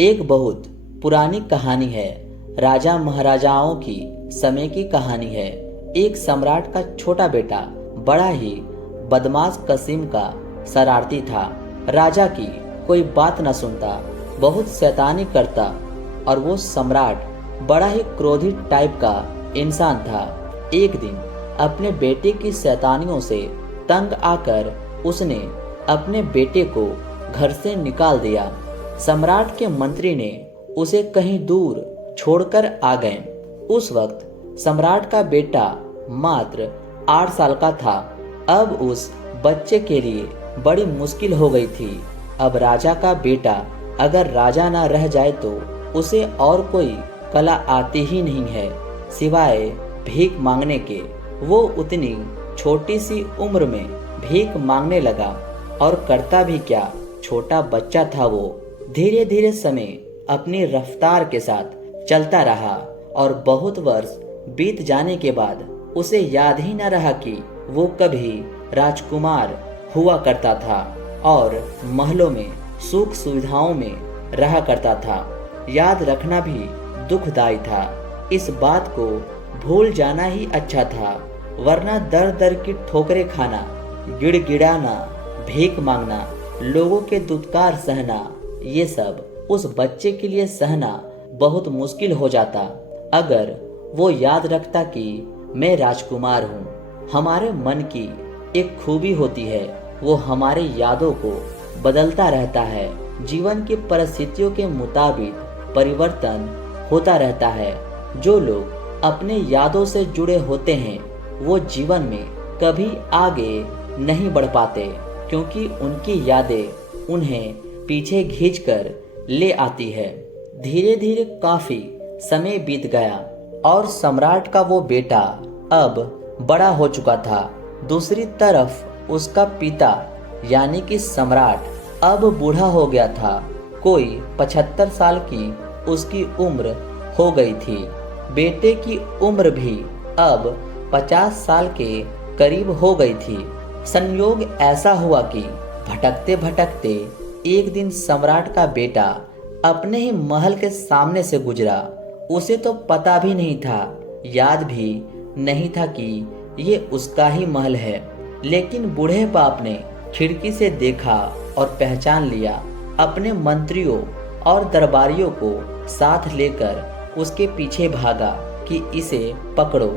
एक बहुत पुरानी कहानी है। राजा महाराजाओं की समय की कहानी है। एक सम्राट का छोटा बेटा बड़ा ही बदमाश किस्म का शरारती था। राजा की कोई बात न सुनता, बहुत शैतानी करता और वो सम्राट बड़ा ही क्रोधी टाइप का इंसान था। एक दिन अपने बेटे की शैतानियों से तंग आकर उसने अपने बेटे को घर से निकाल दिया। सम्राट के मंत्री ने उसे कहीं दूर छोड़कर आ गए। उस वक्त सम्राट का बेटा मात्र 8 साल का था। अब उस बच्चे के लिए बड़ी मुश्किल हो गई थी। अब राजा का बेटा अगर राजा ना रह जाए तो उसे और कोई कला आती ही नहीं है सिवाय भीख मांगने के। वो उतनी छोटी सी उम्र में भीख मांगने लगा और करता भी क्या, छोटा बच्चा था वो। धीरे धीरे समय अपनी रफ्तार के साथ चलता रहा और बहुत वर्ष बीत जाने के बाद उसे याद ही न रहा कि वो कभी राजकुमार हुआ करता था और महलों में सुख सुविधाओं में रहा करता था। याद रखना भी दुखदाई था। इस बात को भूल जाना ही अच्छा था, वरना दर दर की ठोकरें खाना, गिड़गिड़ाना, भीख मांगना, लोगों के दुत्कार सहना, ये सब उस बच्चे के लिए सहना बहुत मुश्किल हो जाता अगर वो याद रखता कि मैं राजकुमार हूँ। हमारे मन की एक खूबी होती है, वो हमारे यादों को बदलता रहता है। जीवन की परिस्थितियों के मुताबिक परिवर्तन होता रहता है। जो लोग अपने यादों से जुड़े होते हैं वो जीवन में कभी आगे नहीं बढ़ पाते, क्योंकि उनकी यादें उन्हें पीछे खींचकर ले आती है। धीरे धीरे काफी समय बीत गया और सम्राट का वो बेटा अब बड़ा हो चुका था। दूसरी तरफ उसका पिता यानी कि सम्राट अब बूढ़ा हो गया था। कोई 75 साल की उसकी उम्र हो गई थी। बेटे की उम्र भी अब 50 साल के करीब हो गई थी। संयोग ऐसा हुआ कि भटकते भटकते एक दिन सम्राट का बेटा अपने ही महल के सामने से गुजरा। उसे तो पता भी नहीं था, याद भी नहीं था कि ये उसका ही महल है। लेकिन बूढ़े बाप ने खिड़की से देखा और पहचान लिया। अपने मंत्रियों और दरबारियों को साथ लेकर उसके पीछे भागा कि इसे पकड़ो,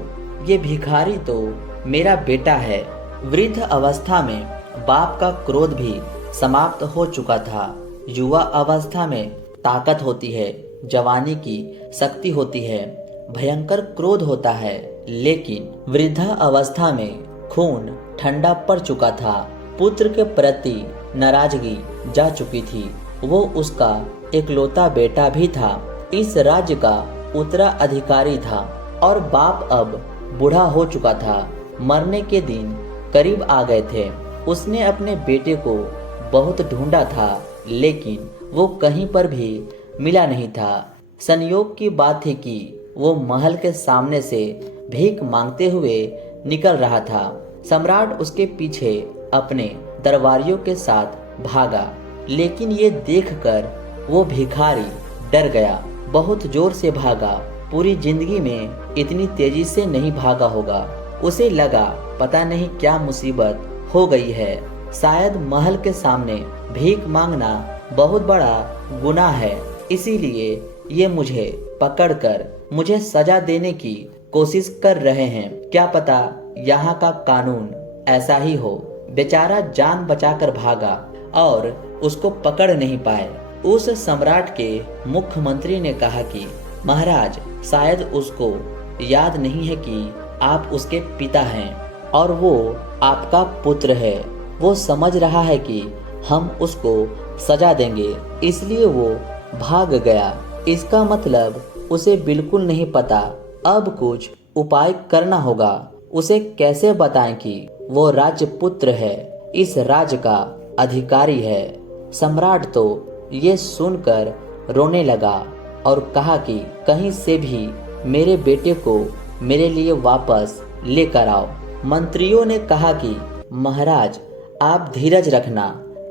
ये भिखारी तो मेरा बेटा है। वृद्ध अवस्था में बाप का क्रोध भी समाप्त हो चुका था। युवा अवस्था में ताकत होती है, जवानी की शक्ति होती है, भयंकर क्रोध होता है। लेकिन वृद्धा अवस्था में खून ठंडा पड़ चुका था। पुत्र के प्रति नाराजगी जा चुकी थी। वो उसका इकलौता बेटा भी था, इस राज्य का उत्तराधिकारी था और बाप अब बूढ़ा हो चुका था। मरने के दिन करीब आ गए थे। उसने अपने बेटे को बहुत ढूंढा था, लेकिन वो कहीं पर भी मिला नहीं था। संयोग की बात थी कि वो महल के सामने से भीख मांगते हुए निकल रहा था। सम्राट उसके पीछे अपने दरबारियों के साथ भागा, लेकिन ये देखकर वो भिखारी डर गया। बहुत जोर से भागा, पूरी जिंदगी में इतनी तेजी से नहीं भागा होगा। उसे लगा पता नहीं क्या मुसीबत हो गई है। शायद महल के सामने भीख मांगना बहुत बड़ा गुनाह है, इसीलिए ये मुझे पकड़कर मुझे सजा देने की कोशिश कर रहे हैं। क्या पता यहाँ का कानून ऐसा ही हो। बेचारा जान बचाकर भागा और उसको पकड़ नहीं पाए। उस सम्राट के मुख्यमंत्री ने कहा कि महाराज, शायद उसको याद नहीं है कि आप उसके पिता हैं और वो आपका पुत्र है। वो समझ रहा है कि हम उसको सजा देंगे, इसलिए वो भाग गया। इसका मतलब उसे बिल्कुल नहीं पता। अब कुछ उपाय करना होगा। उसे कैसे बताएं कि वो राजपुत्र है, इस राज्य का अधिकारी है। सम्राट तो ये सुनकर रोने लगा और कहा कि कहीं से भी मेरे बेटे को मेरे लिए वापस लेकर आओ। मंत्रियों ने कहा कि महाराज, आप धीरज रखना।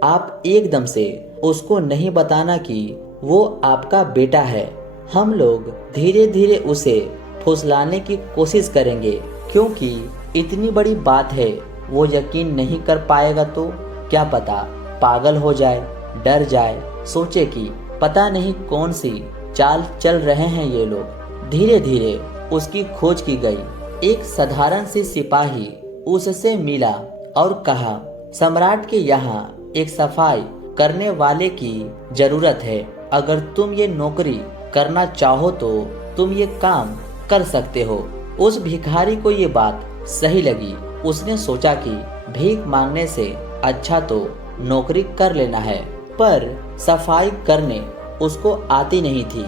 आप एकदम से उसको नहीं बताना कि वो आपका बेटा है। हम लोग धीरे धीरे उसे फुसलाने की कोशिश करेंगे, क्योंकि इतनी बड़ी बात है, वो यकीन नहीं कर पाएगा तो क्या पता पागल हो जाए, डर जाए, सोचे कि पता नहीं कौन सी चाल चल रहे हैं ये लोग। धीरे धीरे उसकी खोज की गई। एक साधारण सी सिपाही उससे मिला और कहा, सम्राट के यहाँ एक सफाई करने वाले की जरूरत है। अगर तुम ये नौकरी करना चाहो तो तुम ये काम कर सकते हो। उस भिखारी को ये बात सही लगी। उसने सोचा कि भीख मांगने से अच्छा तो नौकरी कर लेना है, पर सफाई करने उसको आती नहीं थी।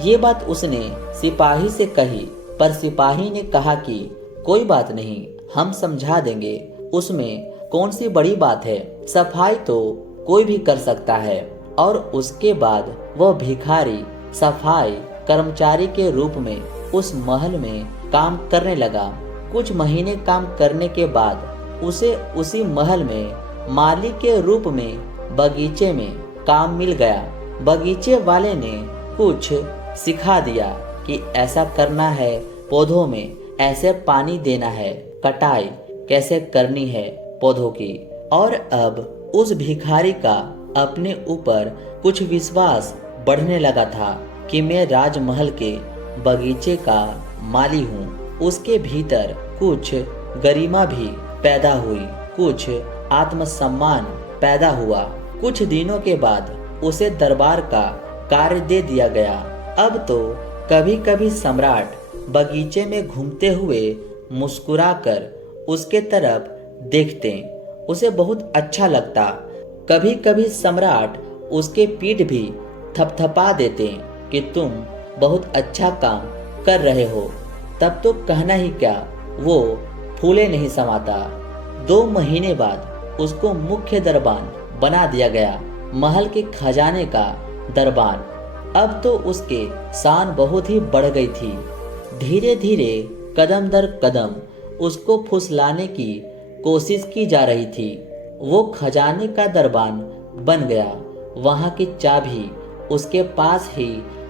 ये बात उसने सिपाही से कही, पर सिपाही ने कहा कि कोई बात नहीं, हम समझा देंगे, उसमें कौन सी बड़ी बात है, सफाई तो कोई भी कर सकता है। और उसके बाद वह भिखारी सफाई कर्मचारी के रूप में उस महल में काम करने लगा। कुछ महीने काम करने के बाद उसे उसी महल में माली के रूप में बगीचे में काम मिल गया। बगीचे वाले ने कुछ सिखा दिया कि ऐसा करना है, पौधों में ऐसे पानी देना है, कटाई कैसे करनी है पौधों की। और अब उस भिखारी का अपने ऊपर कुछ विश्वास बढ़ने लगा था कि मैं राजमहल के बगीचे का माली हूँ। उसके भीतर कुछ गरिमा भी पैदा हुई, कुछ आत्मसम्मान पैदा हुआ। कुछ दिनों के बाद उसे दरबार का कार्य दे दिया गया। अब तो कभी कभी सम्राट बगीचे में घूमते हुए मुस्कुराकर उसके तरफ देखते, उसे बहुत अच्छा लगता। कभी कभी सम्राट उसके पीठ भी थपथपा देते कि तुम बहुत अच्छा काम कर रहे हो। तब तो कहना ही क्या, वो फूले नहीं समाता। 2 महीने बाद उसको मुख्य दरबान बना दिया गया, महल के खजाने का दरबान। अब तो उसके शान बहुत ही बढ़ गई थी। धीरे धीरे कदम दर कदम उसको फुसलाने की कोशिश की जा रही थी। वो खजाने का दरबान बन गया, वहाँ की चाबी उसके पास ही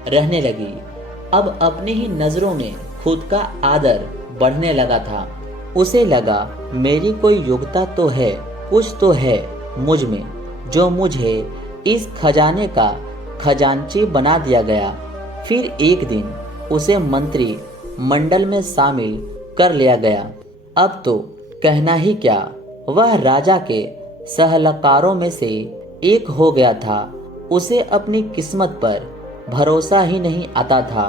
रहने लगी। अब अपनी ही नजरों में खुद का आदर बढ़ने लगा था। उसे लगा मेरी कोई योग्यता तो है, कुछ तो है मुझ में, जो मुझे इस खजाने का खजांची बना दिया गया। फिर एक दिन उसे मंत्री मंडल में शामिल कर लिया गया। अब तो कहना ही क्या, वह राजा के सलाहकारों में से एक हो गया था। उसे अपनी किस्मत पर भरोसा ही नहीं आता था।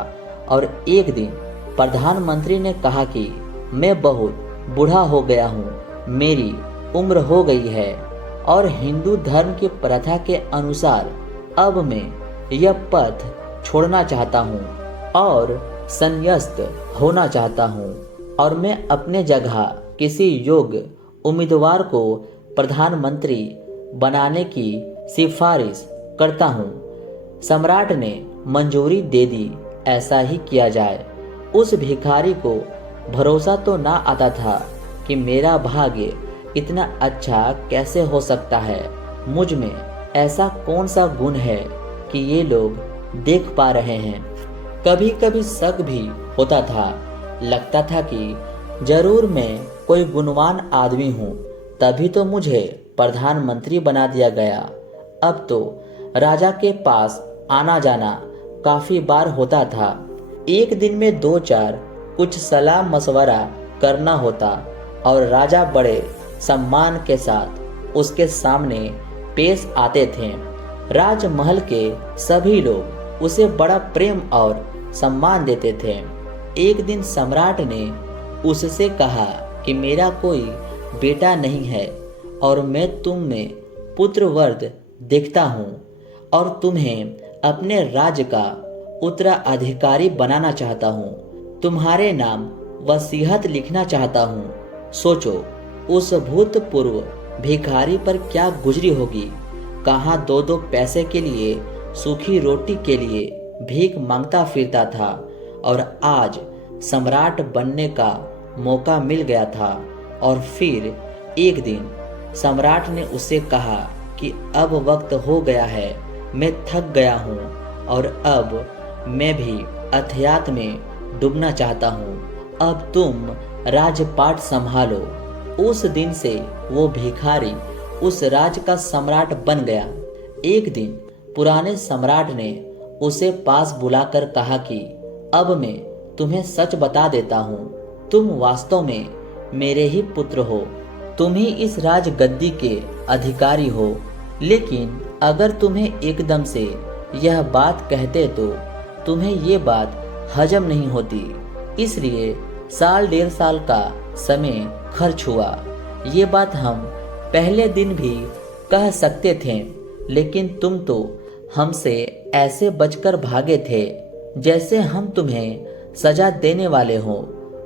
और एक दिन प्रधानमंत्री ने कहा कि मैं बहुत बूढ़ा हो गया हूँ, मेरी उम्र हो गई है और हिंदू धर्म की प्रथा के अनुसार अब मैं यह पथ छोड़ना चाहता हूँ और संन्यास्त होना चाहता हूँ, और मैं अपने जगह किसी योग्य उम्मीदवार को प्रधानमंत्री बनाने की सिफारिश करता हूँ। सम्राट ने मंजूरी दे दी, ऐसा ही किया जाए। उस भिखारी को भरोसा तो ना आता था कि मेरा भाग्य इतना अच्छा कैसे हो सकता है, मुझ में ऐसा कौन सा गुण है कि ये लोग देख पा रहे हैं। कभी कभी शक भी होता था, लगता था कि जरूर मैं कोई गुणवान आदमी हूँ, तभी तो मुझे प्रधानमंत्री बना दिया गया। अब तो राजा के पास आना जाना काफी बार होता था। एक दिन में 2-4 कुछ सलाह मशवरा करना होता और राजा बड़े सम्मान के साथ उसके सामने पेश आते थे। राजमहल के सभी लोग उसे बड़ा प्रेम और सम्मान देते थे। एक दिन सम्राट ने उससे कहा कि मेरा कोई बेटा नहीं है और मैं तुम में पुत्रवध देखता हूँ और तुम्हें अपने राज्य का उत्तराधिकारी बनाना चाहता हूँ। तुम्हारे नाम वसीयत लिखना चाहता हूँ। सोचो उस भूतपूर्व भिखारी पर क्या गुजरी होगी, कहाँ 2-2 पैसे के लिए, सूखी रोटी के लिए भीख मांगता फिरता था और आज सम्राट बनने का मौका मिल गया था। और फिर एक दिन सम्राट ने उससे कहा कि अब वक्त हो गया है, मैं थक गया हूँ और अब मैं भी अध्यात्म में डूबना चाहता हूँ। अब तुम राजपाट संभालो। उस दिन से वो भिखारी उस राज्य का सम्राट बन गया। एक दिन पुराने सम्राट ने उसे पास बुलाकर कहा कि अब मैं तुम्हें सच बता देता हूँ, तुम वास्तव में मेरे ही पुत्र हो। तुम ही इस राज गद्दी के अधिकारी हो। लेकिन अगर तुम्हें एकदम से यह बात कहते तो तुम्हें ये बात हजम नहीं होती, इसलिए 1.5 साल का समय खर्च हुआ। ये बात हम पहले दिन भी कह सकते थे, लेकिन तुम तो हमसे ऐसे बचकर भागे थे जैसे हम तुम्हें सजा देने वाले हो।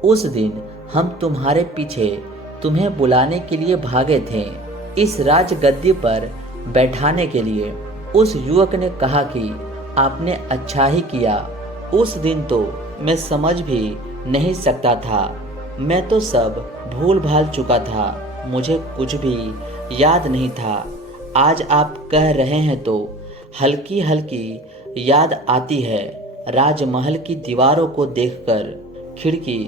उस दिन हम तुम्हारे पीछे तुम्हें बुलाने के लिए भागे थे, इस राजगद्दी पर बैठाने के लिए। उस युवक ने कहा कि आपने अच्छा ही किया। उस दिन तो मैं समझ भी नहीं सकता था, मैं तो सब भूल भाल चुका था, मुझे कुछ भी याद नहीं था। आज आप कह रहे हैं तो हल्की हल्की याद आती है। राजमहल की दीवारों को देखकर, खिड़की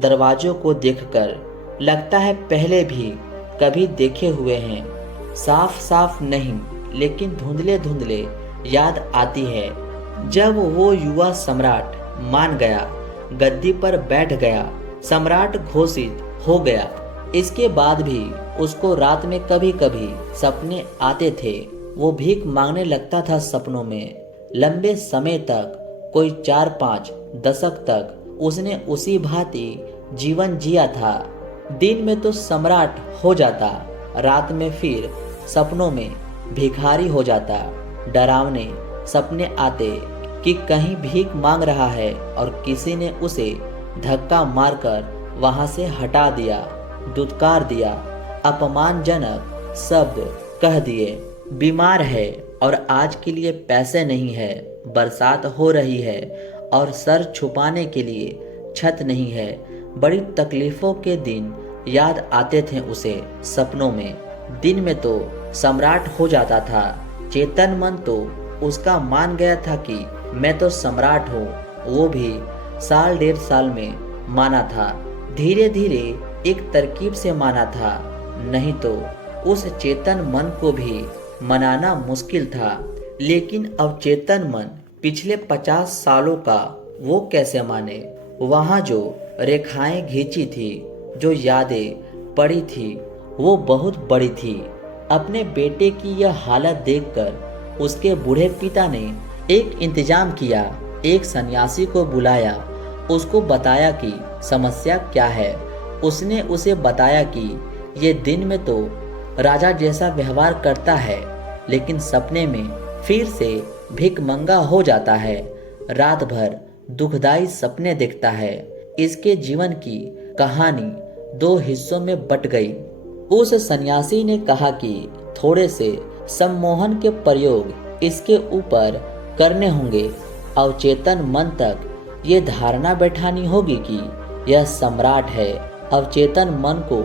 दरवाजों को देखकर लगता है पहले भी कभी देखे हुए हैं। साफ साफ नहीं, लेकिन धुंधले धुंधले याद आती है। जब वो युवा सम्राट मान गया, गद्दी पर बैठ गया, सम्राट घोषित हो गया, इसके बाद भी उसको रात में कभी कभी सपने आते थे। वो भीख मांगने लगता था सपनों में। लंबे समय तक, कोई 4-5 दशक तक उसने उसी भांति जीवन जिया था। दिन में तो सम्राट हो जाता, रात में फिर सपनों में भिखारी हो जाता। डरावने सपने आते कि कहीं भीख मांग रहा है और किसी ने उसे धक्का मारकर वहां से हटा दिया, दुत्कार दिया, अपमानजनक शब्द कह दिए। बीमार है और आज के लिए पैसे नहीं है, बरसात हो रही है और सर छुपाने के लिए छत नहीं है। बड़ी तकलीफों के दिन याद आते थे उसे सपनों में। दिन में तो सम्राट हो जाता था, चेतन मन तो उसका मान गया था कि मैं तो सम्राट हूँ। वो भी 1.5 साल में माना था, धीरे धीरे एक तरकीब से माना था, नहीं तो उस चेतन मन को भी मनाना मुश्किल था। लेकिन अब चेतन मन पिछले 50 सालों का वो कैसे माने। वहाँ जो रेखाएं खींची थी, जो यादें पड़ी थी, वो बहुत बड़ी थी। अपने बेटे की यह हालत देखकर उसके बूढ़े पिता ने एक इंतजाम किया। एक सन्यासी को बुलाया, उसको बताया कि समस्या क्या है। उसने उसे बताया कि ये दिन में तो राजा जैसा व्यवहार करता है, लेकिन सपने में फिर से भिखमंगा हो जाता है। रात भर दुखदाई सपने देखता है। इसके जीवन की कहानी 2 हिस्सों में बट गई। उस सन्यासी ने कहा कि थोड़े से सम्मोहन के प्रयोग इसके ऊपर करने होंगे। अवचेतन मन तक ये धारणा बैठानी होगी कि यह सम्राट है। अवचेतन मन को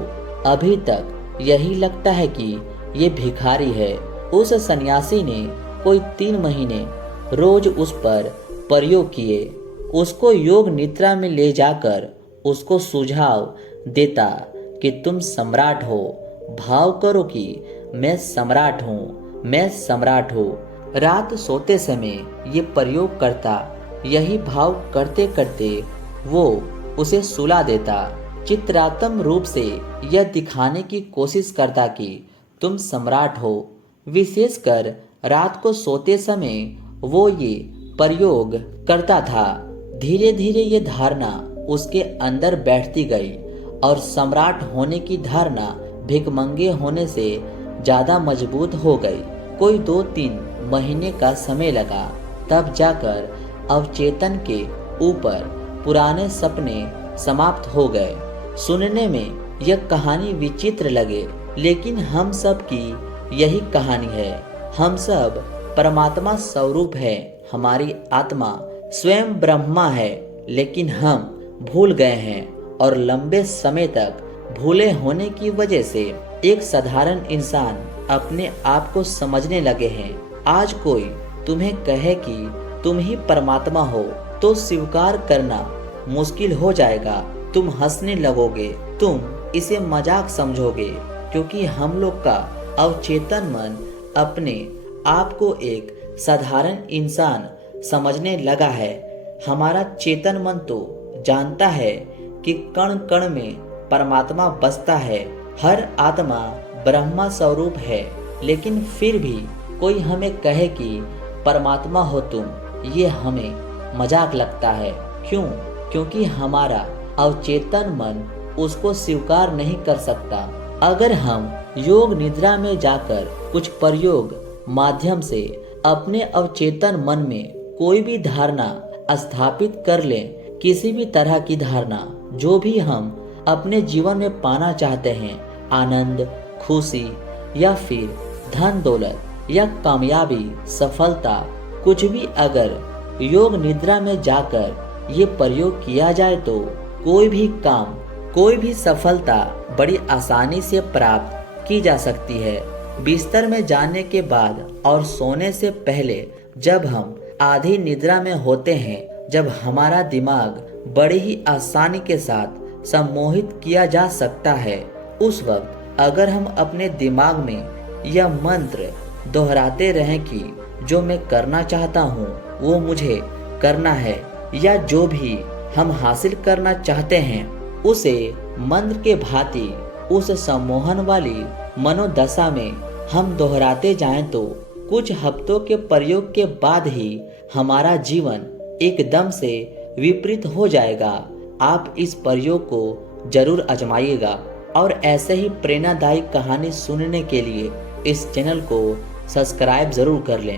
अभी तक यही लगता है कि ये भिखारी है। उस सन्यासी ने कोई 3 महीने रोज उस पर प्रयोग किए। उसको योग निद्रा में ले जाकर उसको सुझाव देता कि तुम सम्राट हो, भाव करो कि मैं सम्राट हूँ, मैं सम्राट हूँ। रात सोते समय ये प्रयोग करता। यही भाव करते करते वो उसे सुला देता। चित्रात्मक रूप से यह दिखाने की कोशिश करता कि तुम सम्राट हो। विशेषकर रात को सोते समय वो ये प्रयोग करता था। धीरे धीरे ये धारणा उसके अंदर बैठती गई और सम्राट होने की धारणा भिखमंगे होने से ज्यादा मजबूत हो गई। कोई 2-3 महीने का समय लगा, तब जाकर अवचेतन के ऊपर पुराने सपने समाप्त हो गए। सुनने में यह कहानी विचित्र लगे, लेकिन हम सब की यही कहानी है। हम सब परमात्मा स्वरूप है। हमारी आत्मा स्वयं ब्रह्मा है, लेकिन हम भूल गए हैं और लंबे समय तक भूले होने की वजह से एक साधारण इंसान अपने आप को समझने लगे हैं। आज कोई तुम्हें कहे कि तुम ही परमात्मा हो तो स्वीकार करना मुश्किल हो जाएगा। तुम हंसने लगोगे, तुम इसे मजाक समझोगे, क्योंकि हम लोग का अवचेतन मन अपने आप को एक साधारण इंसान समझने लगा है। हमारा चेतन मन तो जानता है कि कण कण में परमात्मा बसता है, हर आत्मा ब्रह्मा स्वरूप है, लेकिन फिर भी कोई हमें कहे कि परमात्मा हो तुम, ये हमें मजाक लगता है। क्यों? क्योंकि हमारा अवचेतन मन उसको स्वीकार नहीं कर सकता। अगर हम योग निद्रा में जाकर कुछ प्रयोग माध्यम से अपने अवचेतन मन में कोई भी धारणा स्थापित कर लें, किसी भी तरह की धारणा जो भी हम अपने जीवन में पाना चाहते हैं, आनंद, खुशी या फिर धन दौलत या कामयाबी, सफलता, कुछ भी अगर योग निद्रा में जाकर ये प्रयोग किया जाए तो कोई भी काम, कोई भी सफलता बड़ी आसानी से प्राप्त की जा सकती है। बिस्तर में जाने के बाद और सोने से पहले जब हम आधी निद्रा में होते हैं, जब हमारा दिमाग बड़ी ही आसानी के साथ सम्मोहित किया जा सकता है, उस वक्त अगर हम अपने दिमाग में यह मंत्र दोहराते रहें कि जो मैं करना चाहता हूँ वो मुझे करना है, या जो भी हम हासिल करना चाहते हैं उसे मंत्र के भांति उस सम्मोहन वाली मनोदशा में हम दोहराते जाएं, तो कुछ हफ्तों के प्रयोग के बाद ही हमारा जीवन एकदम से विपरीत हो जाएगा। आप इस प्रयोग को जरूर आजमाइएगा और ऐसे ही प्रेरणादायी कहानी सुनने के लिए इस चैनल को सब्सक्राइब जरूर कर लें।